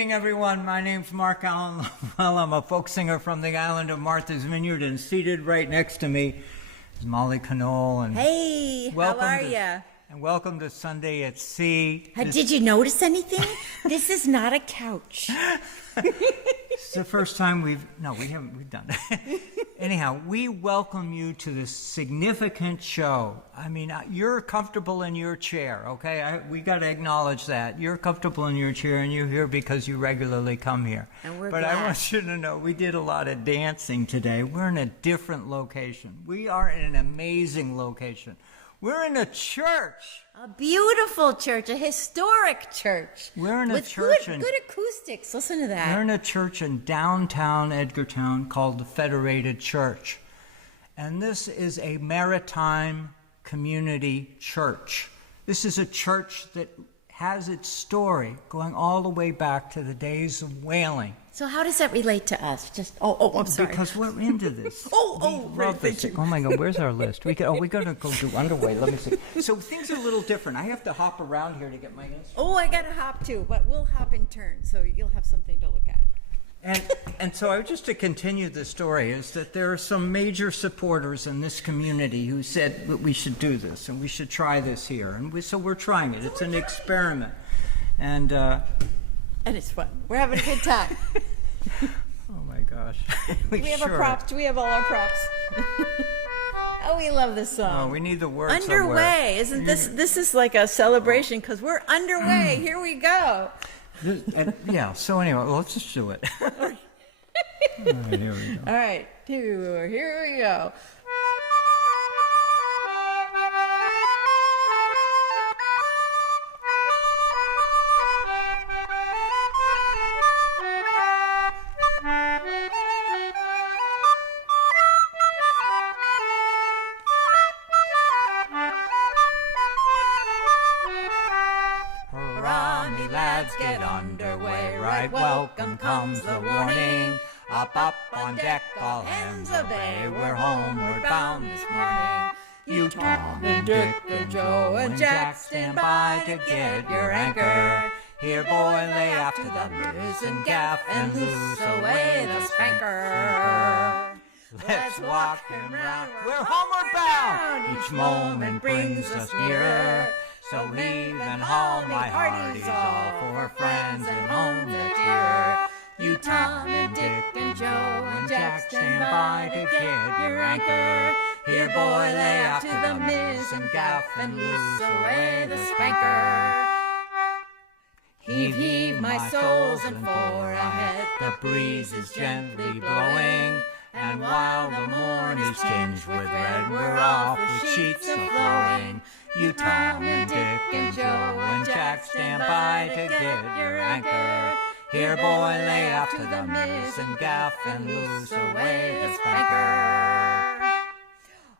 evening, everyone. My name's Mark Allen Lovewell. I'm a folk singer from the island of Martha's Vineyard, and seated right next to me is Molly Conole. And hey, how are you? And welcome to Sunday at Sea. Did you notice anything? This is not a couch. It's the first time we've done it. Anyhow, we welcome you to this significant show. I mean, you're comfortable in your chair, okay? We got to acknowledge that. You're comfortable in your chair, and you're here because you regularly come here. And we're But glad. I want you to know, we did a lot of dancing today. We're in a different location. We are in an amazing location. We're in a church. A beautiful church, a historic church. We're in a with church good acoustics. Listen to that. We're in a church in downtown Edgartown called the Federated Church. And this is a maritime community church. This is a church that has its story going all the way back to the days of whaling. So how does that relate to us? I'm sorry. Because we're into this. Right, this. Oh my God, where's our list? We got to go do underway. Let me see. So things are a little different. I have to hop around here to get my instrument. Oh, I got to hop too, but we'll hop in turn, so you'll have something to look at. And so just to continue the story is that there are some major supporters in this community who said that we should do this and we should try this here. And so we're trying it. It's an experiment. And it's fun. We're having a good time. Oh my gosh. We have our props. We have all our props. Oh, we love this song. Oh, we need the words Underway. somewhere. Isn't this is like a celebration because we're underway. Here we go. Yeah, so anyway, let's just do it. All right, here we go. All right, here we go. Get underway, right welcome comes the warning. Up on deck, all hands obey. We're homeward bound this morning. You, Tom, and Dick, and Joe, and Jack stand by to get your anchor. Here, boy, lay after the mizzen gaff and loose away the spanker. Let's walk him round. We're homeward bound. Each moment brings us nearer. So heave and haul, my hearties, all for friends and home that's here. You, Tom, and Dick, and Joe, and Jack stand by to get your anchor. Here, boy, lay after the mizzen gaff and loose away the spanker. Heave, heave, my souls, and fore ahead, the breeze is gently blowing. And while the morn is tinged with red, we're off with sheets a-flowing. You, Tom, and Dick, and Joe, and Jack stand by to get your anchor. Here, boy, lay after the mizzen gaff and loose away the spanker.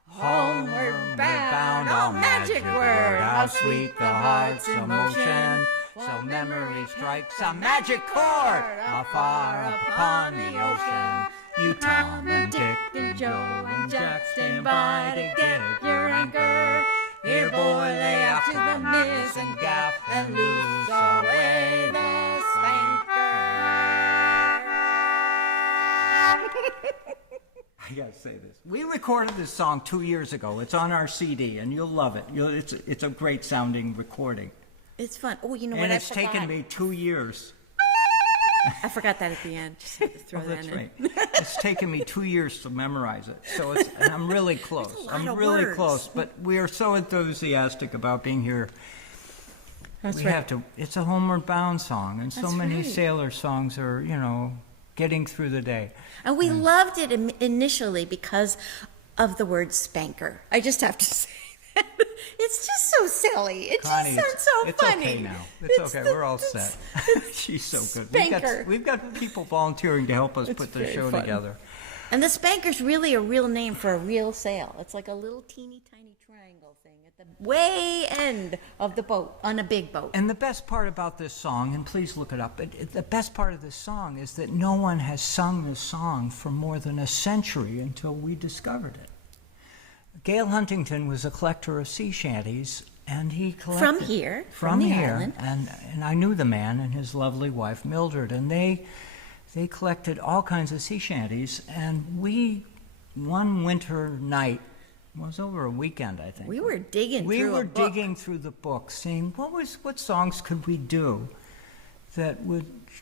Homeward bound, all magic word, how sweet the heart's emotion. So memory strikes a magic chord, afar up upon the ocean. You, Tom, and Dick, and Joe, and Jack stand by to get your anchor. Here, boy, lay after the mizzen gaff and loose away the spanker. I gotta say this. We recorded this song 2 years ago. It's on our CD, and you'll love it. It's a great sounding recording. It's fun. Oh, you know what? And it's taken me 2 years. I forgot that at the end. Just had to throw that in. Right. It's taken me 2 years to memorize it, so and I'm really close. I'm really close, but we are so enthusiastic about being here. That's we have to. It's a homeward bound song, and so many sailor songs are, getting through the day. And we loved it initially because of the word spanker. I just have to say that. It's just so silly. It Connie, just sounds so it's funny. It's okay now. It's okay. We're all set. She's so good. Spanker. We've got people volunteering to help us put the show together. And the spanker's really a real name for a real sail. It's like a little teeny tiny triangle thing at the way end of the boat, on a big boat. And the best part about this song, and please look it up, the best part of this song is that no one has sung this song for more than a century until we discovered it. Gail Huntington was a collector of sea shanties, And he collected From here, from the island. and I knew the man and his lovely wife Mildred, and they collected all kinds of sea shanties. And one winter night, it was over a weekend, I think. We were digging We through were a book. digging through the book, seeing what songs could we do that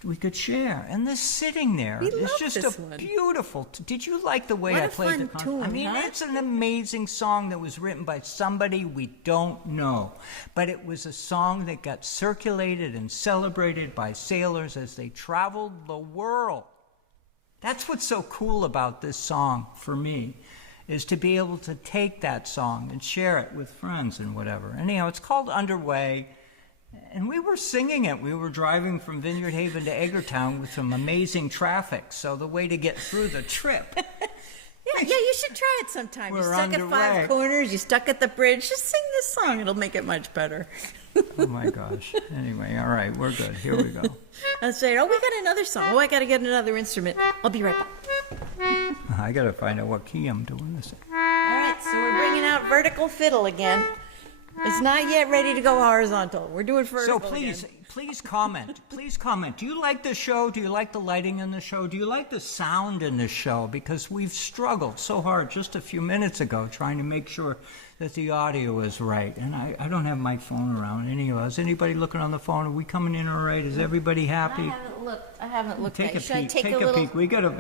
we could share. And this sitting there We is love just this a one. beautiful. Did you like the way What I a played fun the concert? tune, I mean, huh? it's an amazing song that was written by somebody we don't know, but it was a song that got circulated and celebrated by sailors as they traveled the world. That's what's so cool about this song for me, is to be able to take that song and share it with friends and whatever. Anyhow, it's called Underway, and we were singing it. We were driving from Vineyard Haven to Eggertown with some amazing traffic, so the way to get through the trip. Yeah, you should try it sometime. We're You're stuck underway. at Five Corners, you're stuck at the bridge. Just sing this song. It'll make it much better. Oh my gosh. Anyway, all right, we're good. Here we go. I say, oh, we got another song. Oh, I got to get another instrument. I'll be right back. I got to find out what key I'm doing this in. All right, so we're bringing out vertical fiddle again. It's not yet ready to go horizontal. We're doing vertical So please, again. please comment. Please comment. Do you like the show? Do you like the lighting in the show? Do you like the sound in the show? Because we've struggled so hard just a few minutes ago trying to make sure that the audio is right. And I don't have my phone around. Is anybody looking on the phone? Are we coming in all right? Is everybody happy? I haven't looked Take at a it. Should I peek. take Take a a little? peek. We got a.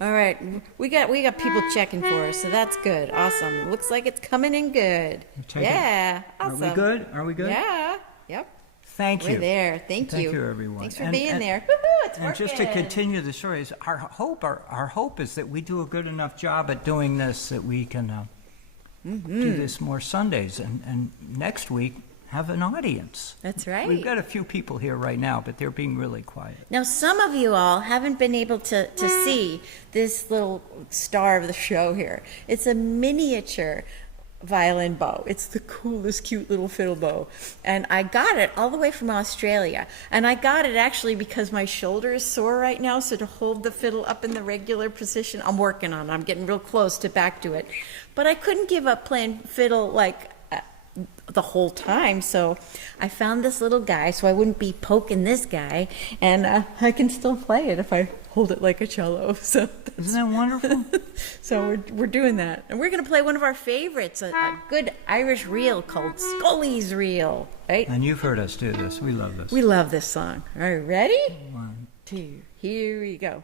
All right, we got people checking for us, so that's good. Awesome. Looks like it's coming in good. Take Yeah, it. awesome. Are we good? Are we good? Yeah. Yep. Thank you. We're there. Thank you. Thank you, everyone. Thanks for And- being and- there. Woohoo, it's And working. just to continue the story, is our hope is that we do a good enough job at doing this that we can do this more Sundays, and next week have an audience. That's right. We've got a few people here right now, but they're being really quiet. Now, some of you all haven't been able to see this little star of the show here. It's a miniature violin bow. It's the coolest, cute little fiddle bow. And I got it all the way from Australia. And I got it actually because my shoulder is sore right now, so to hold the fiddle up in the regular position, I'm working on it. I'm getting real close to back to it. But I couldn't give up playing fiddle like the whole time, so I found this little guy so I wouldn't be poking this guy, and I can still play it if I hold it like a cello. So Isn't that wonderful? so we're doing that, and we're gonna play one of our favorites, a good Irish reel called Scully's Reel. Right? And you've heard us do this. We love this. We love this song. All right, ready? 1, 2, here we go.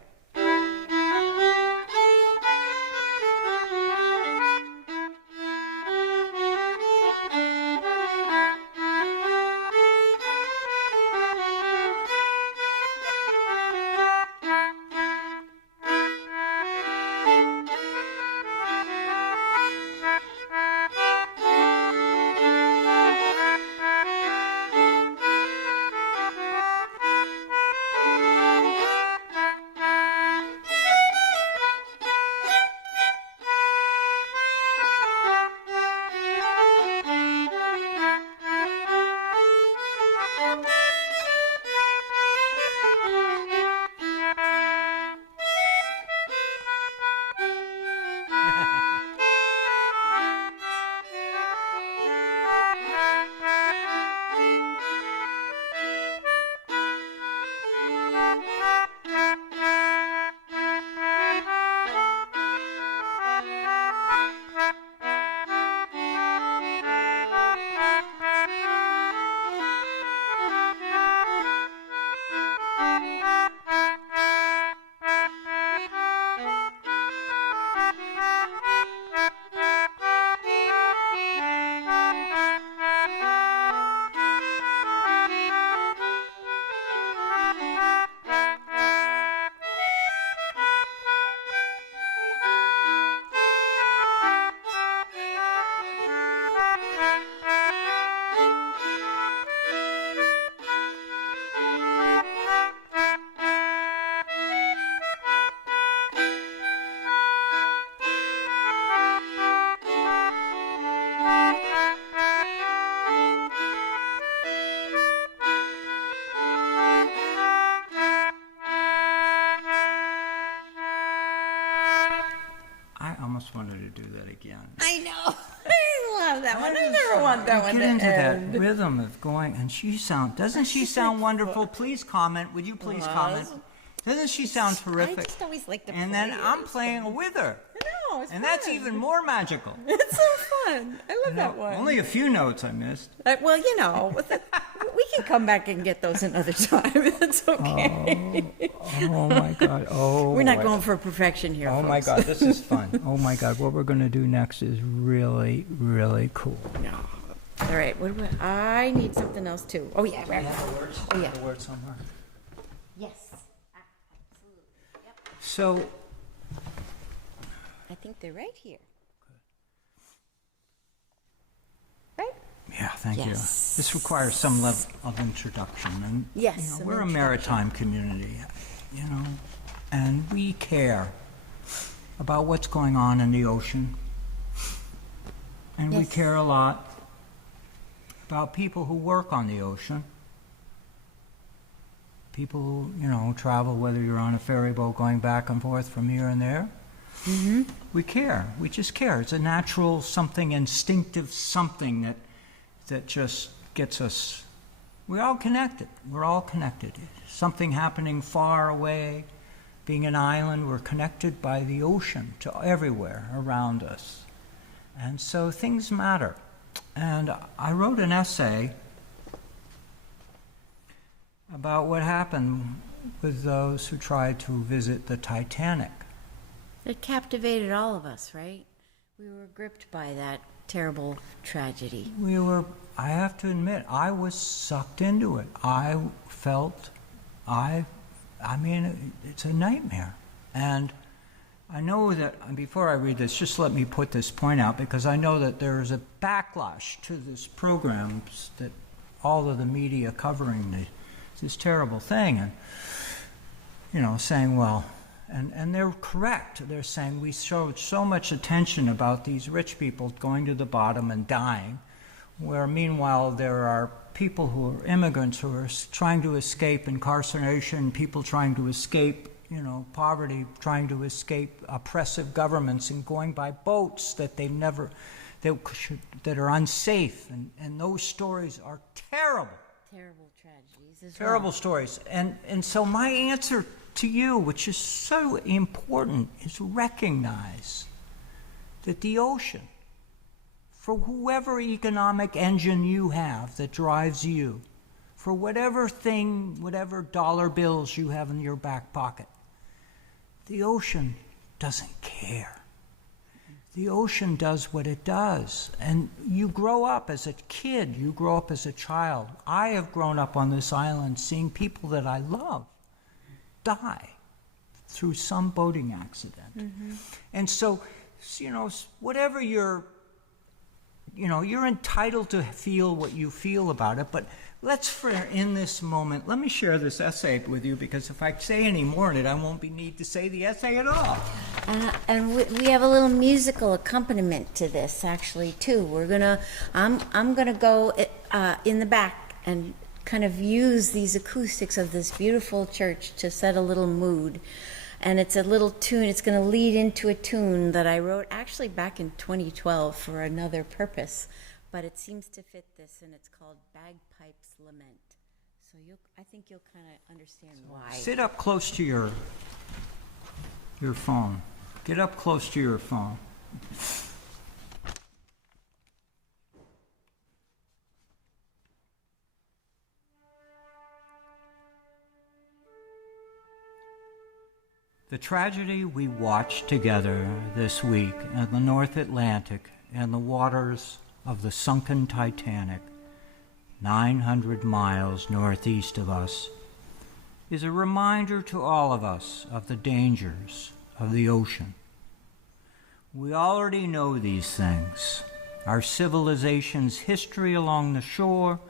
I almost wanted to do that again. I know. I love want that one. I never want that one Get to into end. that rhythm of going, and doesn't she sound wonderful? Please comment. Would you please comment? Doesn't she sound terrific? I just always like to play And then it. I'm playing with her. No, it's And fun. that's even more magical. It's so fun. I love that one. Only a few notes I missed. Well, we can come back and get those another time. It's okay. Oh my God. Oh, We're not going for perfection here. Oh my folks. God, this is fun. Oh my God, what we're going to do next is really, really cool. No. All right. I need something else too. Oh yeah. Right. Oh yeah. The word somewhere. Yes. Absolutely. Yep. So, I think they're right here. Right? yeah, thank you. Yes. This requires some level of introduction. And, Yes, some we're a introduction. maritime community, and we care about what's going on in the ocean. And we Yes. care a lot about people who work on the ocean. People who, travel, whether you're on a ferry boat going back and forth from here and there. Mm-hmm. We care. We just care. It's a natural something, instinctive something that just gets us. We're all connected. We're all connected. Something happening far away, being an island, we're connected by the ocean to everywhere around us. And so things matter. And I wrote an essay about what happened with those who tried to visit the Titanic. It captivated all of us, right? We were gripped by that terrible tragedy. I have to admit, I was sucked into it. I mean, it's a nightmare. And I know that, before I read this, just let me put this point out, because I know that there is a backlash to this program, that all of the media covering this terrible thing, and, saying, well, and they're correct. They're saying we showed so much attention about these rich people going to the bottom and dying, where meanwhile there are people who are immigrants who are trying to escape incarceration, people trying to escape, poverty, trying to escape oppressive governments, and going by boats that that are unsafe, and those stories are terrible. Terrible tragedies as Terrible well. stories. And so my answer to you, which is so important, is recognize that the ocean, for whoever economic engine you have that drives you, for whatever dollar bills you have in your back pocket, the ocean doesn't care. The ocean does what it does. And you grow up as a kid, you grow up as a child. I have grown up on this island seeing people that I love die through some boating accident. Mm-hmm. And so, whatever you're entitled to feel what you feel about it, but in this moment, let me share this essay with you, because if I say any more in it, I won't need to say the essay at all. And we have a little musical accompaniment to this, actually, too. I'm gonna go in the back and kind of use these acoustics of this beautiful church to set a little mood. And it's a little tune. It's going to lead into a tune that I wrote actually back in 2012 for another purpose, but it seems to fit this, and it's called Bagpipes Lament. So I think you'll kind of understand why. Sit up close to your phone. Get up close to your phone. The tragedy we watched together this week in the North Atlantic and the waters of the sunken Titanic, 900 miles northeast of us, is a reminder to all of us of the dangers of the ocean. We already know these things. Our civilization's history along the shore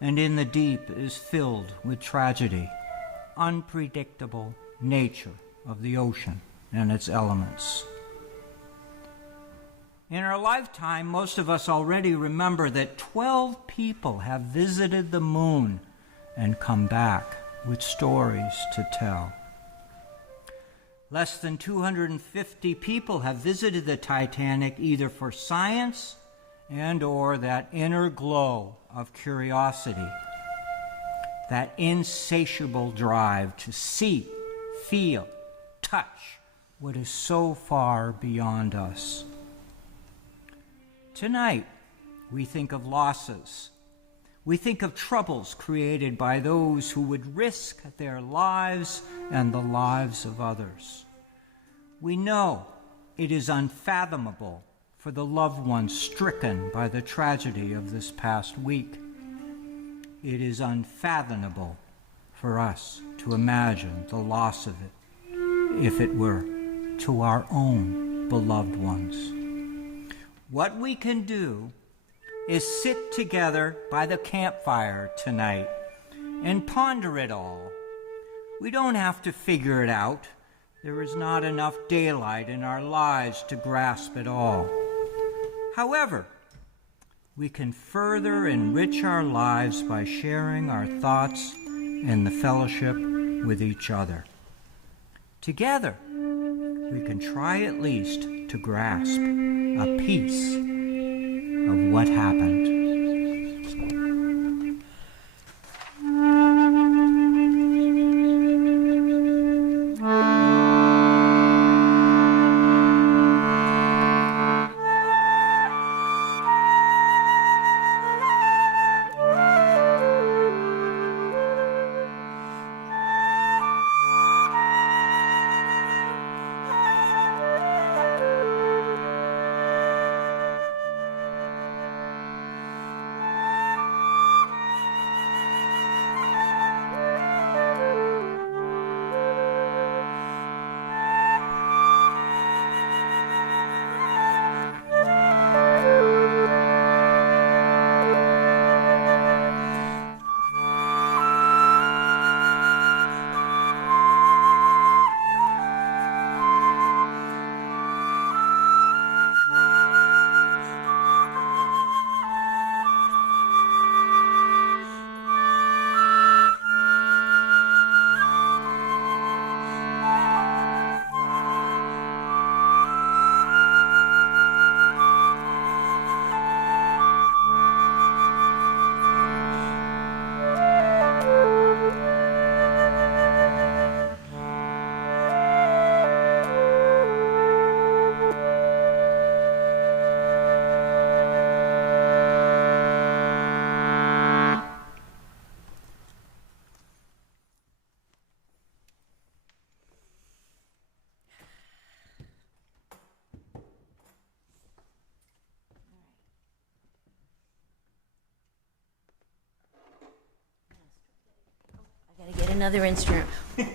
and in the deep is filled with tragedy, unpredictable nature of the ocean and its elements. In our lifetime, most of us already remember that 12 people have visited the moon and come back with stories to tell. Less than 250 people have visited the Titanic either for science, and or that inner glow of curiosity, that insatiable drive to see, feel, touch what is so far beyond us. Tonight, we think of losses. We think of troubles created by those who would risk their lives and the lives of others. We know it is unfathomable for the loved ones stricken by the tragedy of this past week. It is unfathomable for us to imagine the loss of it, if it were to our own beloved ones. What we can do is sit together by the campfire tonight and ponder it all. We don't have to figure it out. There is not enough daylight in our lives to grasp it all. However, we can further enrich our lives by sharing our thoughts and the fellowship with each other. Together, we can try at least to grasp a piece of what happened. Get another instrument.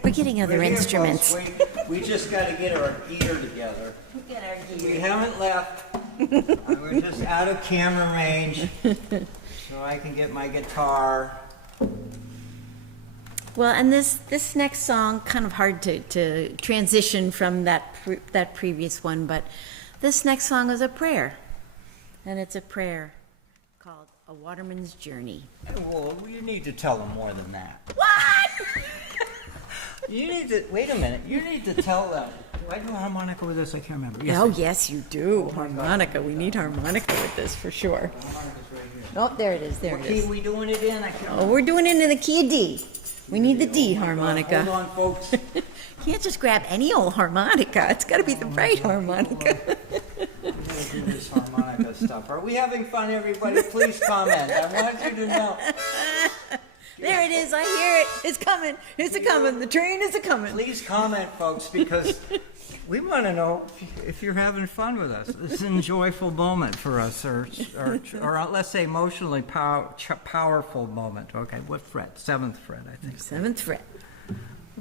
We're getting other instruments. We just got to get our gear together. Get our We haven't left. We're just out of camera range, so I can get my guitar. Well, and this next song, kind of hard to transition from that previous one, but this next song is a prayer, and it's a prayer called A Waterman's Journey. Well, you need to tell them more than that. What? You need to, wait a minute, you need to tell them. Do I do a harmonica with this? I can't remember. Yes, yes, you do. Harmonica. We need harmonica with this for sure. Harmonica's right here. Oh, there it is. There What it key is. are we doing it in? I can't Oh, we're doing it in the key of D. We need the D harmonica. Hold on, folks. Can't just grab any old harmonica. It's got to be the right harmonica. I'm going to do this harmonica stuff. Are we having fun, everybody? Please comment. I want you to know. There it is. I hear it. It's coming. It's a-coming. The train is a-coming. Please comment, folks, because we want to know if you're having fun with us. It's an enjoyable moment for us, or let's say emotionally powerful moment. Okay, what fret? 7th fret, I think. 7th fret.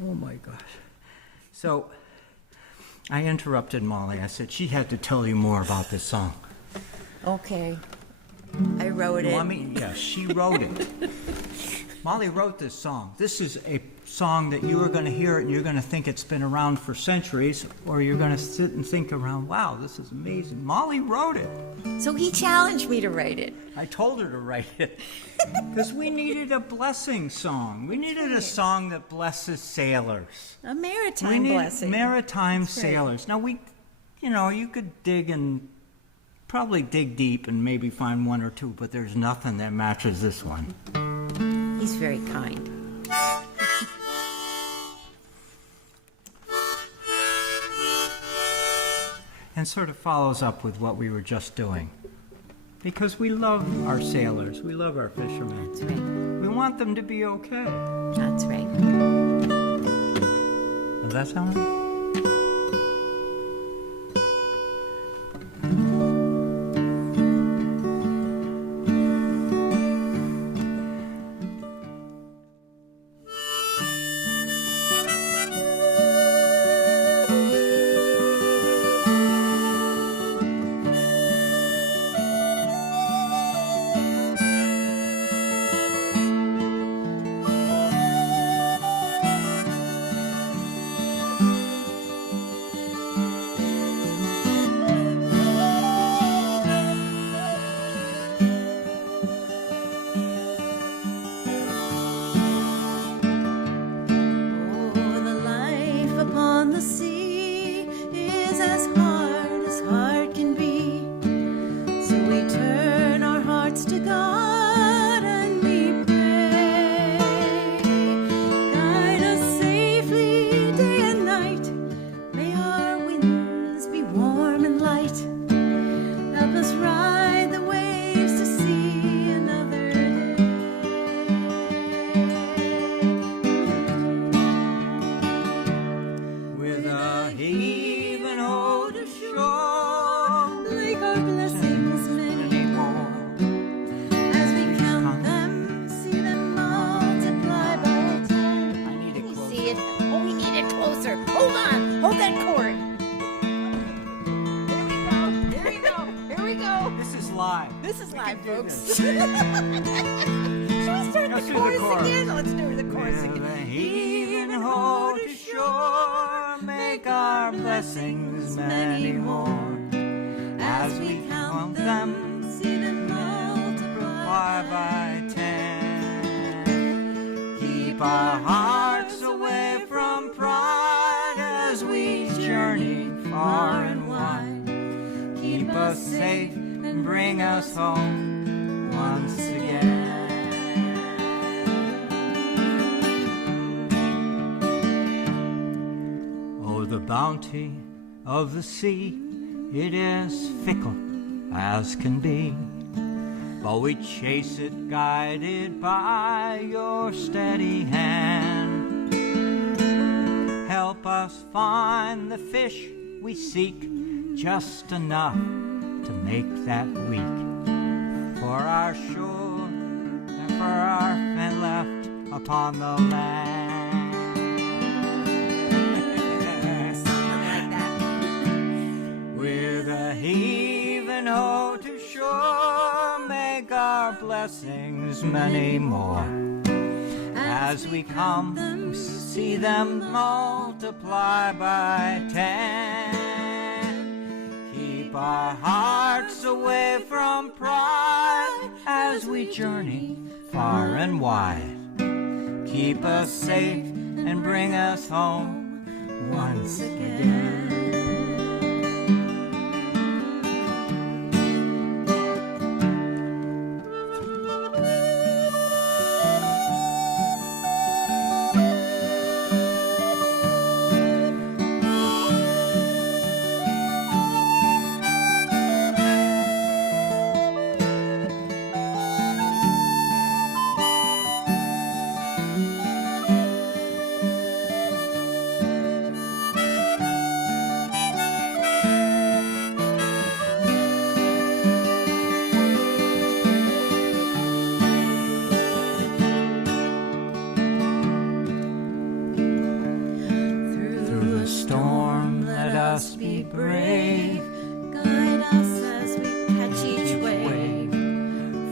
Oh, my gosh. So I interrupted Molly. I said she had to tell you more about this song. Okay. I wrote it. Yes, she wrote it. Molly wrote this song. This is a song that you are going to hear it and you're going to think it's been around for centuries, or you're going to sit and think around, wow, this is amazing. Molly wrote it. So he challenged me to write it. I told her to write it because we needed a blessing song. We needed a song that blesses sailors. A maritime blessing. Maritime sailors. Now, you could dig and probably dig deep and maybe find one or two, but there's nothing that matches this one. He's very kind. And sort of follows up with what we were just doing. Because we love our sailors, we love our fishermen. That's right. We want them to be okay. That's right. Does that sound right? This is live, folks. Should we start the chorus again? Let's do the chorus again. The heaving ho to shore, make our blessings many more. As we count them, see them multiply by 10. Keep our hearts away from pride as we journey far and wide. Keep us safe and bring us home once again. Oh, the bounty of the sea, it is fickle as can be, but we chase it guided by your steady hand. Help us find the fish we seek, just enough to make that week for our shore and for our fin left upon the land. Something like that. With a heaving ho to shore, make our blessings many more. As we come, see them multiply by 10. Keep our hearts away from pride as we journey far and wide. Keep us safe and bring us home once again. Be brave, guide us as we catch each wave.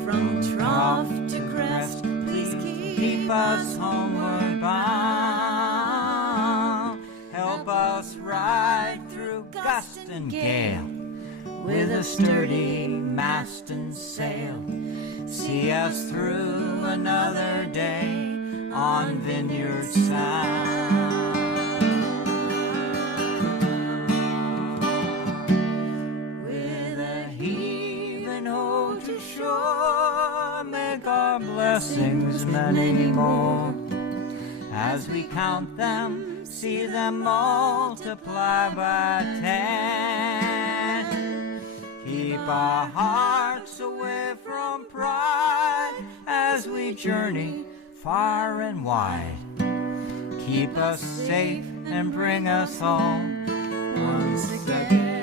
From trough to crest, please keep us homeward bound. Help us ride through gust and gale with a sturdy mast and sail. See us through another day on Vineyard Sound. He sings many more. As we count them, see them multiply by 10. Keep our hearts away from pride as we journey far and wide. Keep us safe and bring us home once again.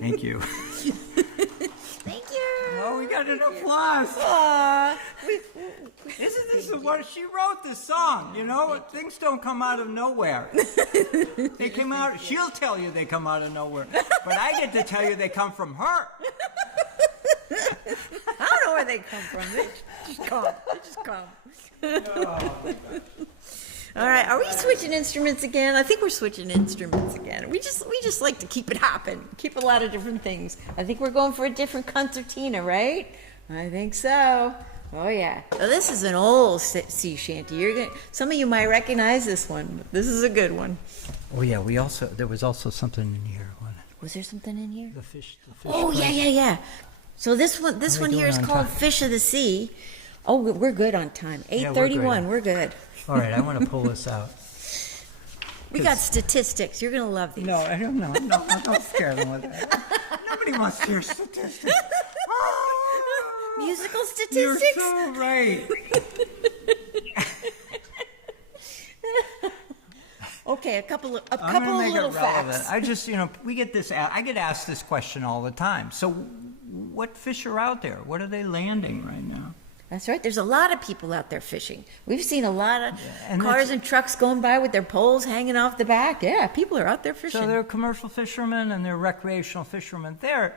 Thank you. Thank you. Oh, we got an applause. Aw. Isn't this what she wrote this song? You know, things don't come out of nowhere. They come out. She'll tell you they come out of nowhere, but I get to tell you they come from her. I don't know where they come from. They just come. They just come. All right, are we switching instruments again? I think we're switching instruments again. We just like to keep it hopping, keep a lot of different things. I think we're going for a different concertina, right? I think so. Oh yeah. So this is an old sea shanty. Some of you might recognize this one. But this is a good one. Oh yeah, there was also something in here. Was there something in here? The fish. Oh yeah. So this one here is called Fish of the Sea. Oh, we're good on time. 8:31. We're good. All right, I want to pull this out. We got statistics. You're going to love these. No, I don't know. No, don't scare them with that. Nobody wants to hear statistics. Musical statistics? You're so right. Okay, a couple of make little it relevant. facts. I just, we get this. I get asked this question all the time. So, what fish are out there? What are they landing right now? That's right. There's a lot of people out there fishing. We've seen a lot of and cars and trucks going by with their poles hanging off the back. Yeah, people are out there fishing. So they're commercial fishermen and they're recreational fishermen. They're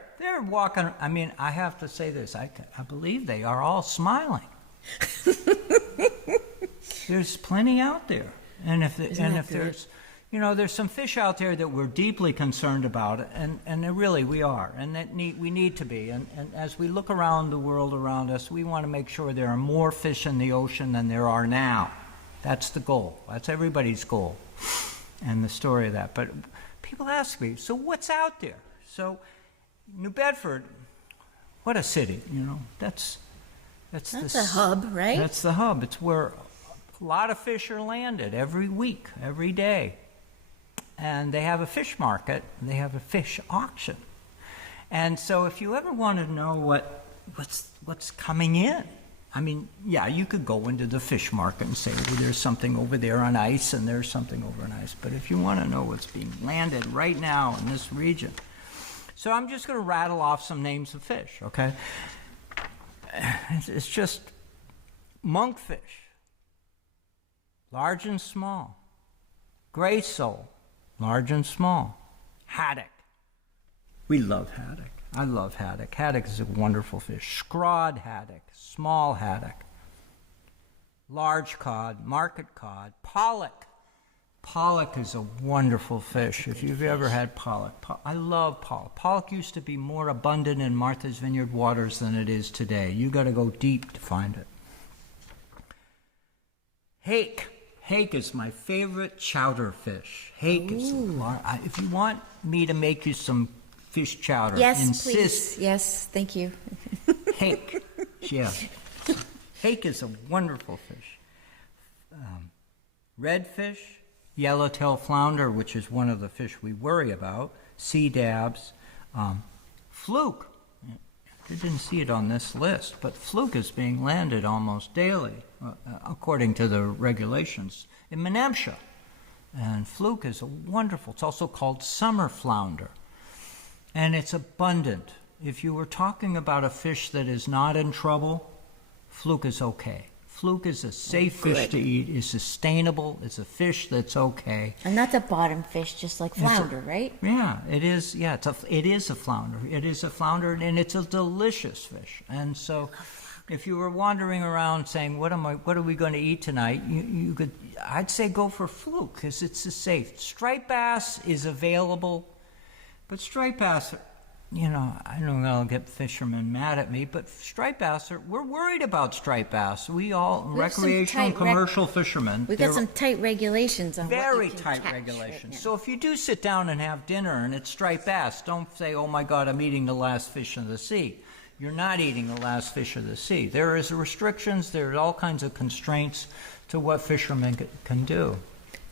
walking. I mean, I have to say this. I believe they are all smiling. There's plenty out there, and if there's there's some fish out there that we're deeply concerned about, and really we are, and we need to be. And as we look around the world around us, we want to make sure there are more fish in the ocean than there are now. That's the goal. That's everybody's goal, and the story of that. But people ask me, so what's out there? So New Bedford, what a city, That's the hub, right? That's the hub. It's where a lot of fish are landed every week, every day. And they have a fish market, and they have a fish auction. And so if you ever want to know what's coming in, I mean, yeah, you could go into the fish market and say, well, there's something over there on ice and there's something over on ice. But if you want to know what's being landed right now in this region. So I'm just going to rattle off some names of fish, okay? It's just monkfish, large and small, gray sole, large and small. Haddock. We love haddock. I love haddock. Haddock is a wonderful fish. Scrod haddock, small haddock, large cod, market cod, pollock. Pollock is a wonderful fish. If you've ever had pollock, I love pollock. Pollock used to be more abundant in Martha's Vineyard waters than it is today. You got to go deep to find it. Hake. Hake is my favorite chowder fish. Hake is, if you want me to make you some fish chowder, Yes, please. Yes, thank you. Hake, yeah. Hake is a wonderful fish. Redfish, yellowtail flounder, which is one of the fish we worry about, sea dabs, fluke. I didn't see it on this list, but fluke is being landed almost daily, according to the regulations, in Menamsha. And fluke is wonderful. It's also called summer flounder. And it's abundant. If you were talking about a fish that is not in trouble, fluke is okay. Fluke is a safe fish to eat. It's sustainable. It's a fish that's okay. And that's a bottom fish, just like flounder, right? Yeah, it is. Yeah, it is a flounder. It is a flounder, and it's a delicious fish. And so, if you were wandering around saying, "What are we going to eat tonight?" You could. I'd say go for fluke because it's a safe. Striped bass is available, but striped bass. You know, I don't know, I'll get fishermen mad at me, but striped bass, we're worried about striped bass. We all, recreational, commercial fishermen. We've got some tight regulations on very tight regulations. Right, so if you do sit down and have dinner and it's striped bass, don't say, oh my God, I'm eating the last fish of the sea. You're not eating the last fish of the sea. There is restrictions, there are all kinds of constraints to what fishermen can do.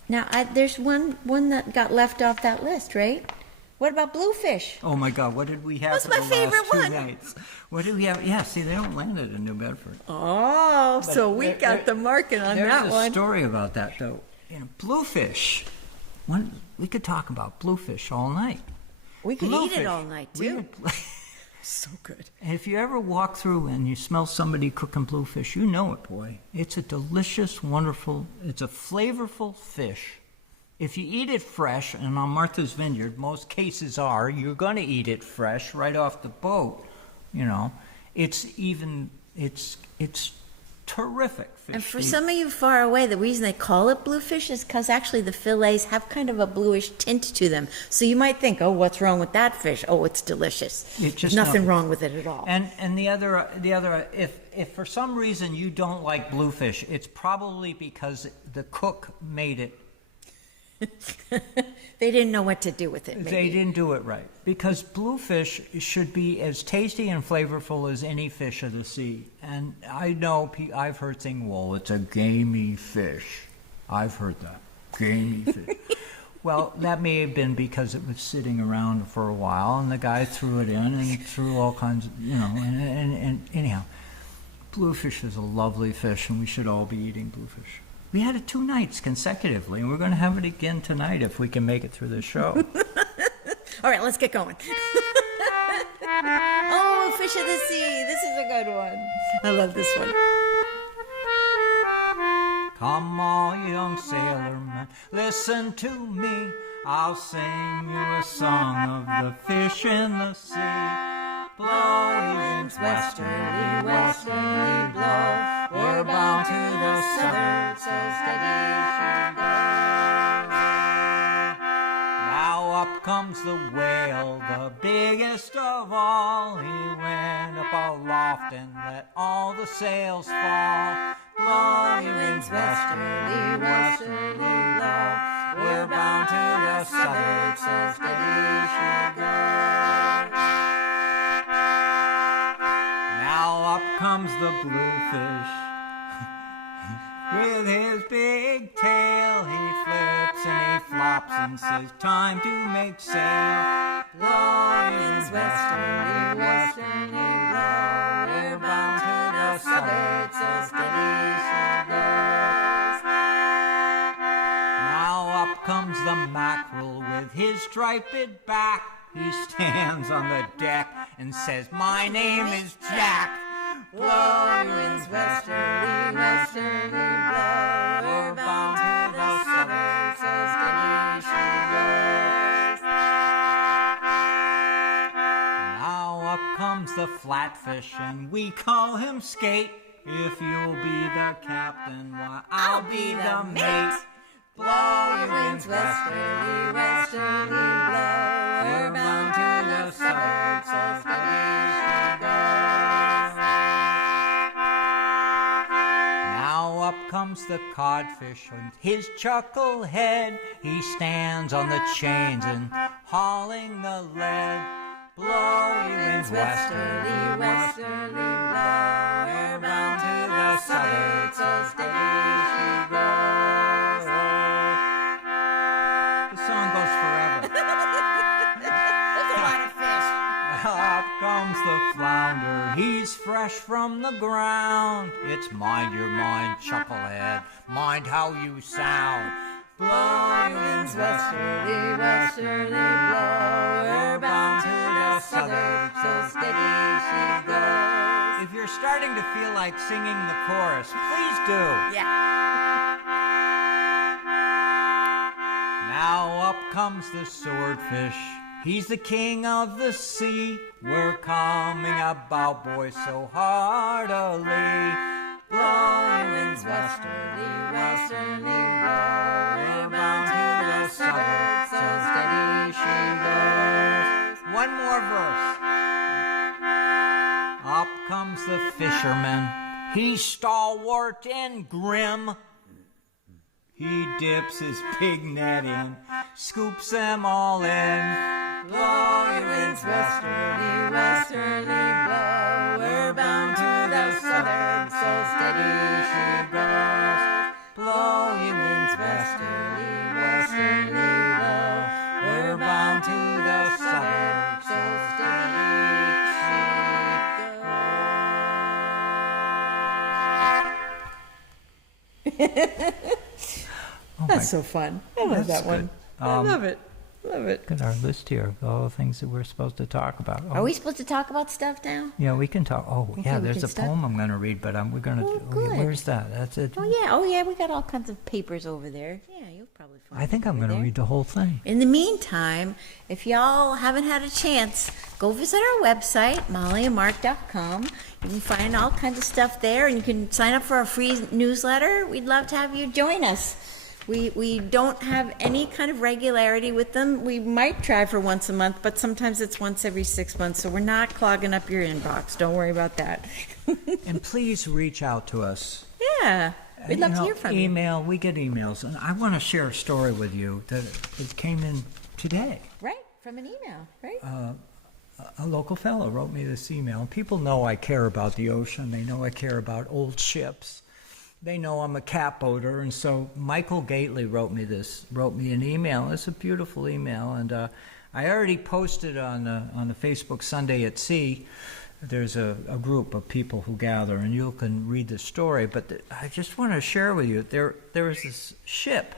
Now, there's one that got left off that list, right? What about bluefish? Oh my God, what did we have That's for my the favorite last 2 one. nights? What did we have? Yeah, see, they don't land it in New Bedford. Oh, but so we got the market on that one. There's a story about that, though. You know, bluefish. We could talk about bluefish all night. We could eat it all night, too. So good. If you ever walk through and you smell somebody cooking bluefish, you know it, boy. It's a delicious, wonderful, it's a flavorful fish. If you eat it fresh, and on Martha's Vineyard, most cases are, you're going to eat it fresh right off the boat. You know, it's terrific fish. And for some of you far away, the reason they call it bluefish is because actually the fillets have kind of a bluish tint to them. So you might think, oh, what's wrong with that fish? Oh, it's delicious. There's nothing wrong with it at all. And the other, if for some reason you don't like bluefish, it's probably because the cook made it. They didn't know what to do with it. Maybe. They didn't do it right. Because bluefish should be as tasty and flavorful as any fish of the sea. And I know, I've heard saying, well, it's a gamey fish. I've heard that. Gamey fish. Well, that may have been because it was sitting around for a while, and the guy threw it in and threw all kinds of, and anyhow. Bluefish is a lovely fish, and we should all be eating bluefish. We had it 2 nights consecutively, and we're going to have it again tonight if we can make it through the show. All right, let's get going. Oh, fish of the sea. This is a good one. I love this one. Come all young sailormen, listen to me. I'll sing you a song of the fish in the sea. Blowing winds westerly, westerly blow. We're bound to the southern, so steady she goes. Now up comes the whale, the biggest of all. He went up aloft and let all the sails fall. Blowing winds westerly, westerly blow. We're bound to the southern, so steady she goes. Now up comes the bluefish. With his big tail he flips and he flops and says, time to make sail. Blowing winds westerly, westerly blow. We're bound to the southern, so steady she goes. Now up comes the mackerel with his striped back. He stands on the deck and says, my name is Jack. Blowing winds westerly, westerly blow. We're bound to the southern, so steady she goes. Now up comes the flatfish, and we call him Skate. If you'll be the captain, why I'll be the mate. Blowing winds westerly, westerly blow. We're bound to the southern, so steady she goes. Now up comes the codfish on his chucklehead. He stands on the chains and hauling the lead. Blowing winds westerly, westerly blow. We're bound to the southern, so steady she goes. The song goes forever. There's a lot of fish. Up comes the flounder, he's fresh from the ground. It's mind your mind, chucklehead, mind how you sound. Blowing winds westerly, westerly blow. We're bound to the southern, so steady she goes. If you're starting to feel like singing the chorus, please do. Yeah. Now up comes the swordfish. He's the king of the sea. We're coming about, boys, so heartily. Blowing winds westerly, westerly blow. We're bound to the southern, so steady she goes. One more verse. Up comes the fisherman. He's stalwart and grim. He dips his pig net in, scoops them all in. Blowing winds westerly, westerly blow. We're bound to the southern, so steady she goes. Blowing winds westerly, westerly blow. We're bound to the southern, so steady she goes. That's so fun. I love that one. I love it. Love it. Look at our list here of all the things that we're supposed to talk about. Are we supposed to talk about stuff now? Yeah, we can talk. Oh, Okay, yeah, we there's can a start. poem I'm going to read, but we're going to. Oh, good. Where's that? That's it. Oh yeah, we got all kinds of papers over there. Yeah, you'll probably find I think it I'm over going to there. read the whole thing. In the meantime, if y'all haven't had a chance, go visit our website, mollyandmark.com. You can find all kinds of stuff there, and you can sign up for our free newsletter. We'd love to have you join us. We don't have any kind of regularity with them. We might try for once a month, but sometimes it's once every 6 months, so we're not clogging up your inbox. Don't worry about that. And please reach out to us. Yeah, we'd love to hear from you. Email, we get emails. And I want to share a story with you that it came in today. Right, from an email, right? A local fellow wrote me this email. People know I care about the ocean. They know I care about old ships. They know I'm a cat boater, and so Michael Gately wrote me an email. It's a beautiful email, and I already posted on the Facebook Sunday at Sea. There's a group of people who gather, and you can read the story. But I just want to share with you, there was this ship.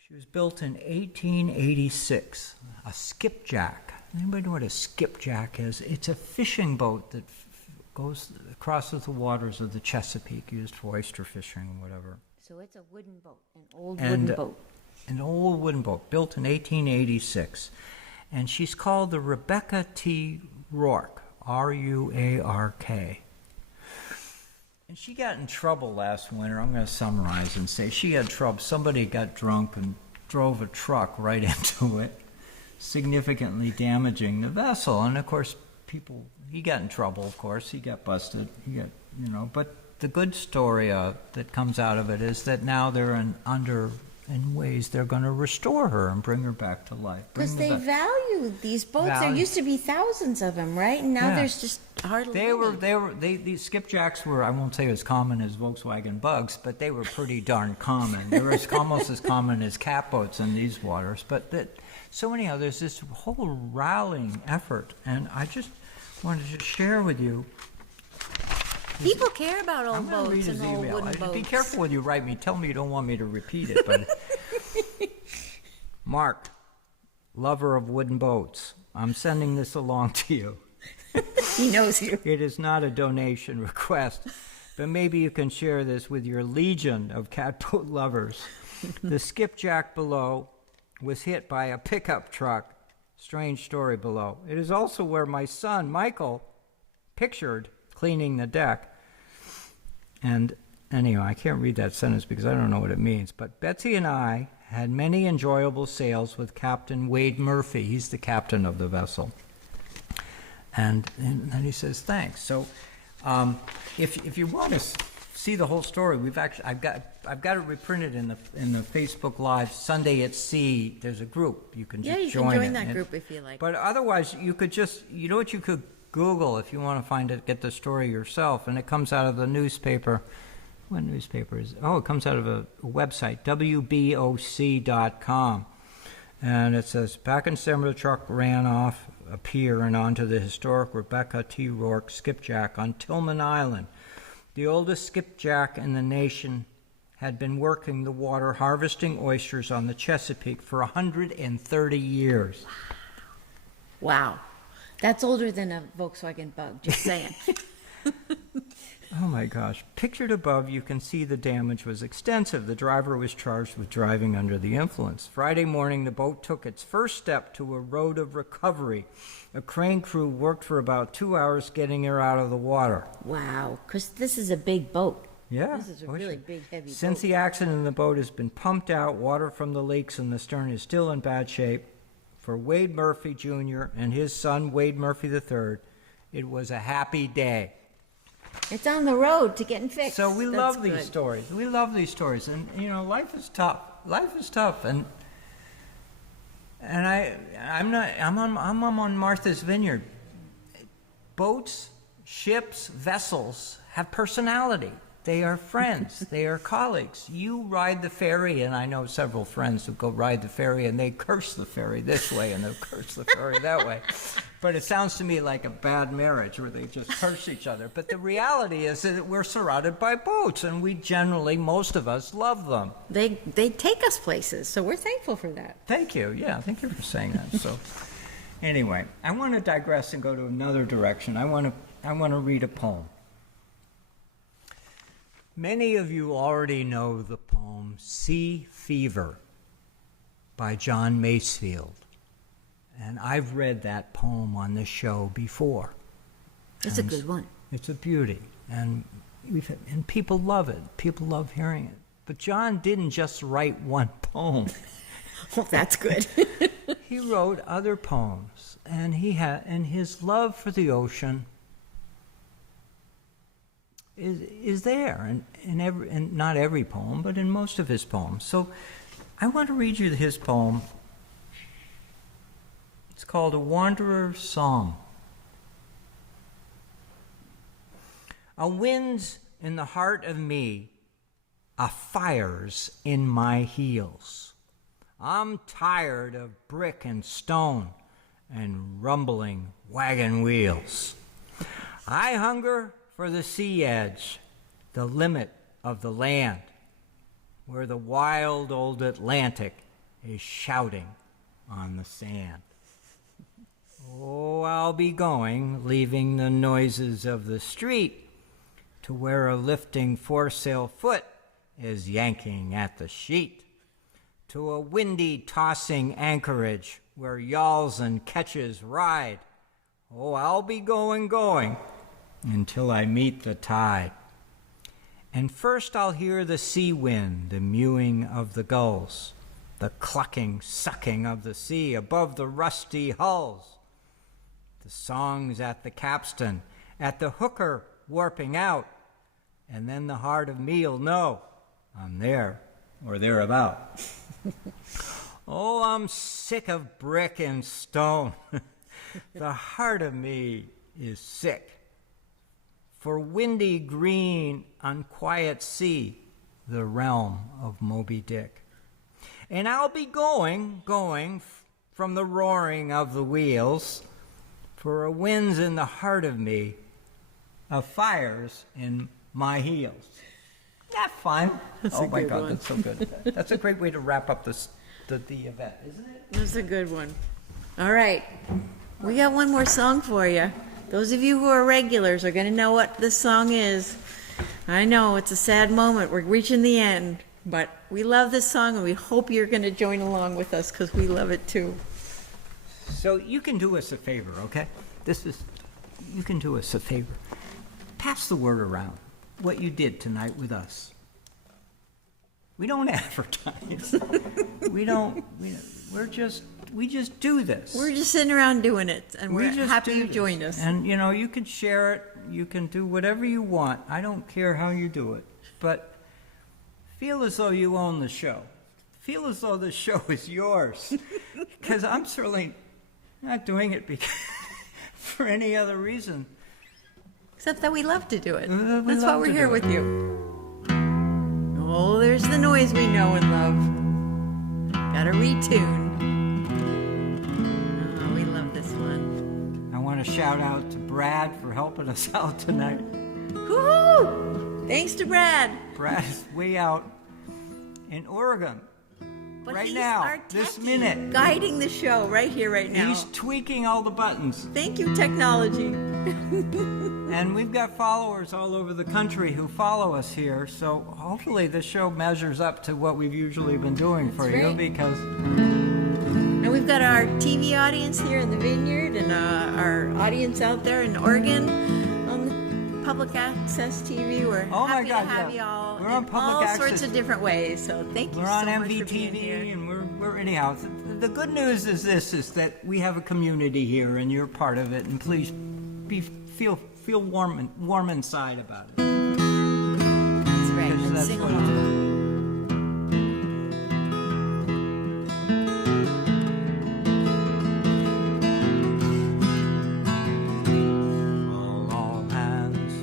She was built in 1886, a skipjack. Anybody know what a skipjack is? It's a fishing boat that crosses the waters of the Chesapeake, used for oyster fishing and whatever. So it's a wooden boat, an old wooden boat. An old wooden boat, built in 1886. And she's called the Rebecca T. Rourke, R-U-A-R-K. And she got in trouble last winter. I'm going to summarize and say she had trouble. Somebody got drunk and drove a truck right into it, significantly damaging the vessel. And of course, he got in trouble, of course. He got busted. But the good story that comes out of it is that now they're in ways they're going to restore her and bring her back to life. Because they value these boats. There used to be thousands of them, right? And now there's just hardly any. These skipjacks were, I won't say as common as Volkswagen Bugs, but they were pretty darn common. They were almost as common as catboats in these waters. So anyhow, there's this whole rallying effort, and I just wanted to share with you. People care about old I'm going to read boats his and old email. wooden boats. Be careful when you write me. Tell me you don't want me to repeat it. But Mark, lover of wooden boats, I'm sending this along to you. He knows you. It is not a donation request, but maybe you can share this with your legion of catboat lovers. The skipjack below was hit by a pickup truck. Strange story below. It is also where my son, Michael, pictured cleaning the deck. And anyhow, I can't read that sentence because I don't know what it means. But Betsy and I had many enjoyable sails with Captain Wade Murphy. He's the captain of the vessel. And then he says, thanks. So If you want to see the whole story, I've got it reprinted in the Facebook Live Sunday at Sea. There's a group you can just join. Yeah, you can join that group if you like. But otherwise, you could just, you know what you could Google if you want to find it, get the story yourself, and it comes out of the newspaper. What newspaper is it? Oh, it comes out of a website, wboc.com. And it says, back in December, the truck ran off a pier and onto the historic Rebecca T. Rourke skipjack on Tillman Island. The oldest skipjack in the nation had been working the water harvesting oysters on the Chesapeake for 130 years. Wow. That's older than a Volkswagen Bug, just saying. Oh my gosh. Pictured above, you can see the damage was extensive. The driver was charged with driving under the influence. Friday morning, the boat took its first step to a road of recovery. A crane crew worked for about 2 hours getting her out of the water. Wow, because this is a big boat. Yeah. This is a really big, heavy boat. Since the accident, the boat has been pumped out. Water from the leaks in the stern is still in bad shape. For Wade Murphy Jr. and his son, Wade Murphy III, it was a happy day. It's on the road to getting fixed. So we love these good. stories. We love these stories. And, you know, life is tough. Life is tough. And I'm on Martha's Vineyard. Boats, ships, vessels have personality. They are friends. They are colleagues. You ride the ferry, and I know several friends who go ride the ferry, and they curse the ferry this way, and they'll curse the ferry that way. But it sounds to me like a bad marriage where they just curse each other. But the reality is that we're surrounded by boats, and we generally, most of us, love them. They take us places, so we're thankful for that. Thank you. Yeah, thank you for saying that. So, anyway, I want to digress and go to another direction. I want to read a poem. Many of you already know the poem Sea Fever by John Masefield. And I've read that poem on this show before. It's a good one. It's a beauty. And people love it. People love hearing it. But John didn't just write one poem. Well, that's good. He wrote other poems. And his love for the ocean is there in not every poem, but in most of his poems. So I want to read you his poem. It's called A Wanderer's Song. A wind's in the heart of me, a fire's in my heels. I'm tired of brick and stone and rumbling wagon wheels. I hunger for the sea edge, the limit of the land, where the wild old Atlantic is shouting on the sand. Oh, I'll be going, leaving the noises of the street, to where a lifting foresail foot is yanking at the sheet, to a windy tossing anchorage where yawls and ketches ride. Oh, I'll be going, until I meet the tide. And first I'll hear the sea wind, the mewing of the gulls, the clucking, sucking of the sea above the rusty hulls, the songs at the capstan, at the hooker warping out, and then the heart of me'll know I'm there or thereabout. Oh, I'm sick of brick and stone. The heart of me is sick. For windy, green, unquiet sea, the realm of Moby Dick. And I'll be going from the roaring of the wheels, for a wind's in the heart of me, a fire's in my heels. That's fun. Oh my God, that's so good. That's a great way to wrap up the event, isn't it? That's a good one. All right, we got one more song for you. Those of you who are regulars are going to know what this song is. I know, it's a sad moment. We're reaching the end. But we love this song, and we hope you're going to join along with us, because we love it too. So you can do us a favor, okay? You can do us a favor. Pass the word around, what you did tonight with us. We don't advertise. we just do this. We're just sitting around doing it, and we're happy you joined us. And, you know, you can share it, you can do whatever you want. I don't care how you do it. But feel as though you own the show. Feel as though the show is yours. Because I'm certainly not doing it for any other reason. Except that we love to do it. That's why we're here with you. Oh, there's the noise we know and love. Gotta retune. Oh, we love this one. I want to shout out to Brad for helping us out tonight. Woo-hoo! Thanks to Brad. Brad is way out in Oregon. But right he's now, our this techie, minute. guiding the show right here, right now. He's tweaking all the buttons. Thank you, technology. And we've got followers all over the country who follow us here, so hopefully the show measures up to what we've usually been doing for you, because... And we've got our TV audience here in the Vineyard, and our audience out there in Oregon on the public access TV. We're happy to have you all. We're on public access. All sorts of different ways, so thank you so much for being here. We're on MVTV, and we're anyhow. The good news is that we have a community here, and you're part of it, and please feel warm inside about it. That's right. And that's sing what along. All hands,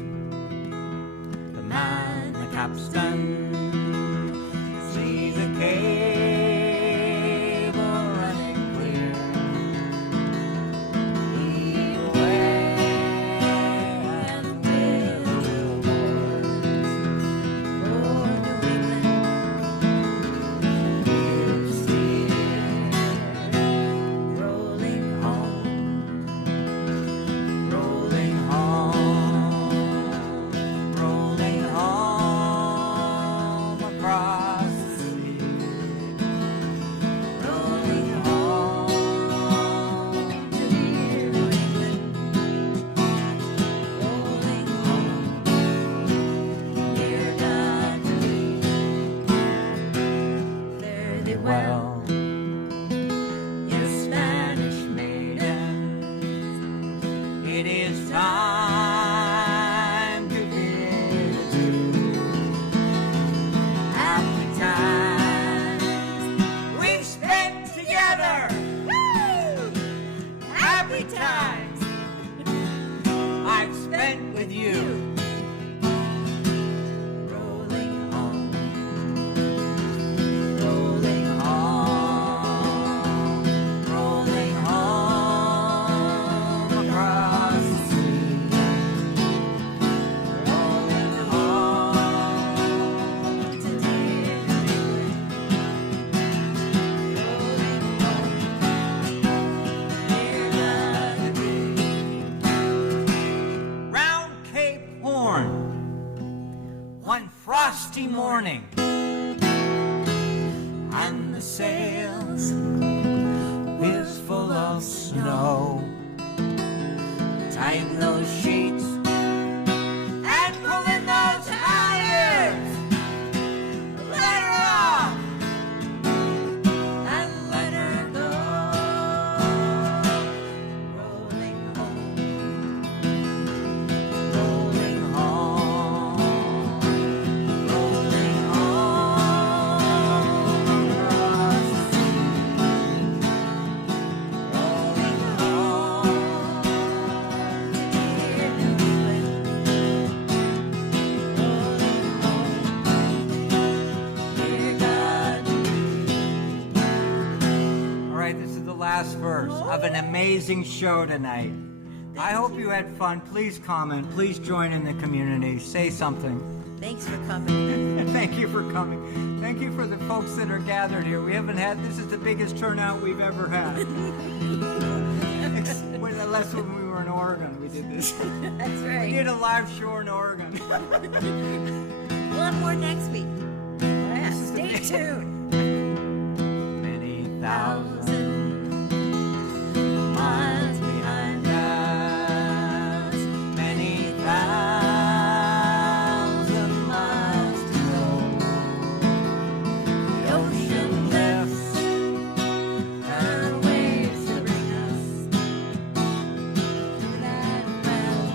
the man, the capstan, see the cable running clear. Well, you Spanish maiden, it is time to bid adieu. Happy times we've spent together. Woo! Happy times I've spent with you. Frosty morning, and the sails is full of snow. Tighten those sheets and pull in those irons. Let her off and let her go. Rolling home, rolling home. Last verse of an amazing show tonight. I hope you had fun. Please comment. Please join in the community. Say something. Thanks for coming. Thank you for coming. Thank you for the folks that are gathered here. This is the biggest turnout we've ever had. Unless when we were in Oregon, we did this. That's right. We did a live show in Oregon. We'll have more next week. Yeah, stay tuned. Many thousands miles behind us, many thousand miles to go. the ocean lifts her waves to bring us to that well.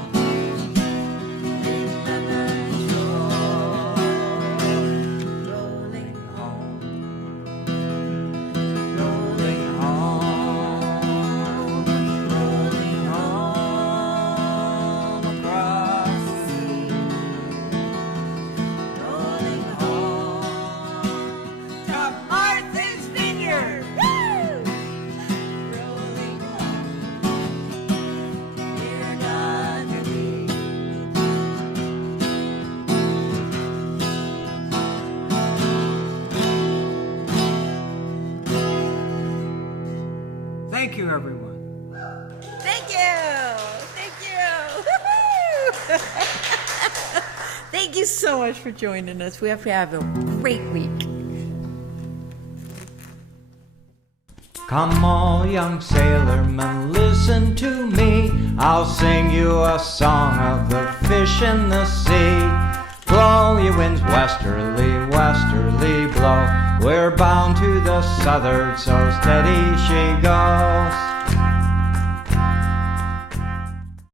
Thank you, everyone. Thank you. Thank you. Woo-hoo. Thank you so much for joining us. We have to have a great week. Come all young sailormen, listen to me. I'll sing you a song of the fish in the sea. Blow, ye winds, westerly, westerly blow. We're bound to the southward, so steady she goes.